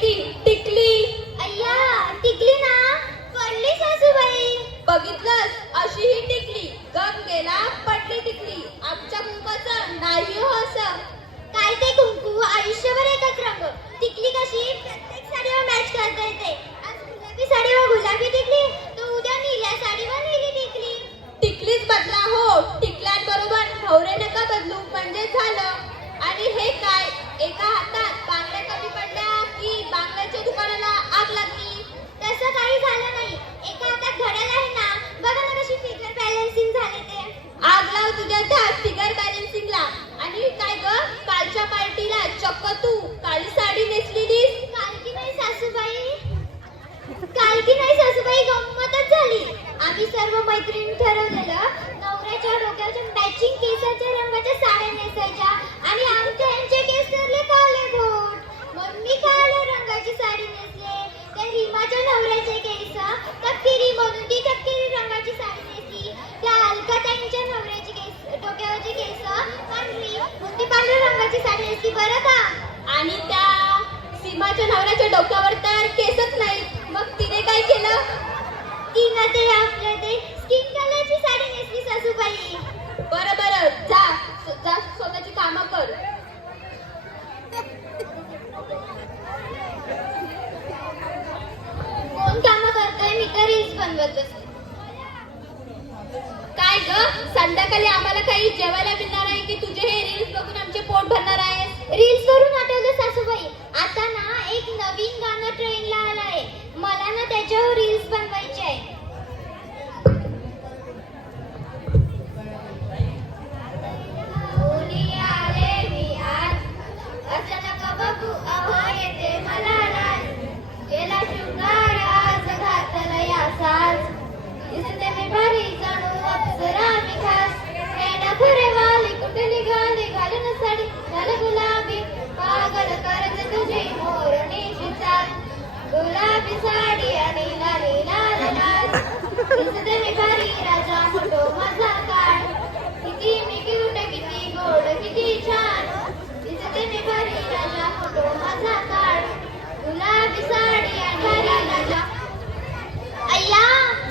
ती तू काळी साडी नेसलेलीस? काल की नाही सासूबाई? काल की नाही सासूबाई? गंमतच झाली. आम्ही सर्व मैत्रिणी ठरवलेलं नवऱ्याच्या डोक्याच्या मॅचिंग केसाच्या रंगाच्या साड्या नेसायच्या आणि आमच्या यांचे केस धरले काले भोट मग मी काळ्या रंगाची साडी नेसले त्या हिमाच्या नवऱ्याचे केस तपकिरी म्हणून ती तपकिरी रंगाची साडी नेसली त्या अलकाताईंच्या नवऱ्याची केस डोक्यावरची केस पांढरी म्हणून ती पांढऱ्या रंगाची साडी नेसली. बरं का? आणि त्या सीमाच्या नवऱ्याच्या डोक्यावर तर केसच नाही. मग तिने काय केलं? तिनं ते आपलं ते स्किन कलरची साडी नेसली सासूबाई. बरं बरं. जा. जा. स्वतःची कामं कर. कोण कामं करतोय? मी तर रील्स बनवत बसते. काय ग? संध्याकाळी आम्हाला काही जेवायला मिळणार आहे की तुझे हे रील्स बघून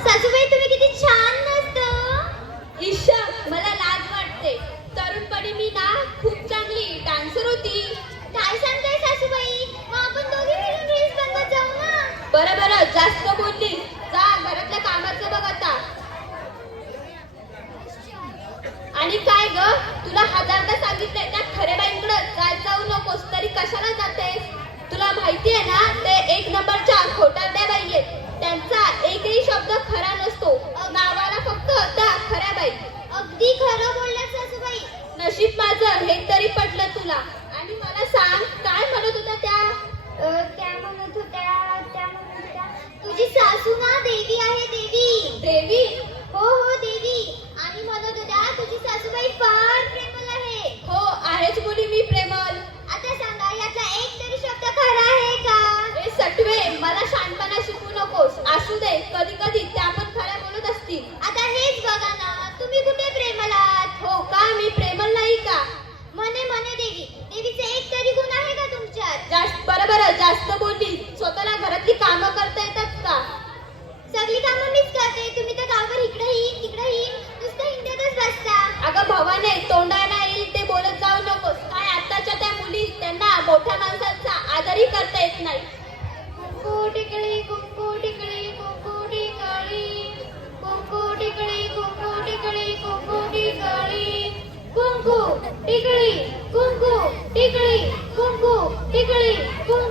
सासूबाई तुम्ही किती छान नसतं ईशा मला लाज वाटते. तरुणपणी मी ना खूप चांगली डान्सर होती. काय सांगताय सासूबाई? मग आपण दोघी मिळून रील्स बनवत जाऊ ना. बरं बरं जास्त बोलली जा घरातल्या कामाचं बघ आता आणि काय ग तुला हजारदा सांगितलंय त्या खऱ्या बाईंकडे जात जाऊ नकोस तरी कशाला जातेस तुला माहिती आहे ना ते एक नंबरच्या खोटारड्या बाई आहेत त्यांचा एकही शब्द खरा नसतो. नावाला फक्त त्या खऱ्या बाई. अगदी खरं बोलल्या सासूबाई. नशीब माझं हे तरी पटलं तुला. आणि मला सांग काय म्हणत होत्या त्या? त्या म्हणत होत्या त्या म्हणत होत्या तुझी सासू ना देवी आहे देवी. देवी? हो हो देवी. आणि म्हणत होत्या तुझी सासूबाई फार प्रेमळ आहे. हो आहेच मुली मी प्रेमल. आता सांगा यातला एक तरी शब्द खरा आहे का? ए सटवे मला शहाणपणा शिकू नकोस. असू दे कधी എന്നാൽ കൂട്ടിക്കളി കൂട്ടിക്കളി കൂട്ടി കളി കൂട്ടിക്കളി കൂട്ടിക്കളി കൂട്ടി കളി കുങ്കു ടികളി കുങ്കു ടികളി കുങ്കു ടികളി കുങ്കു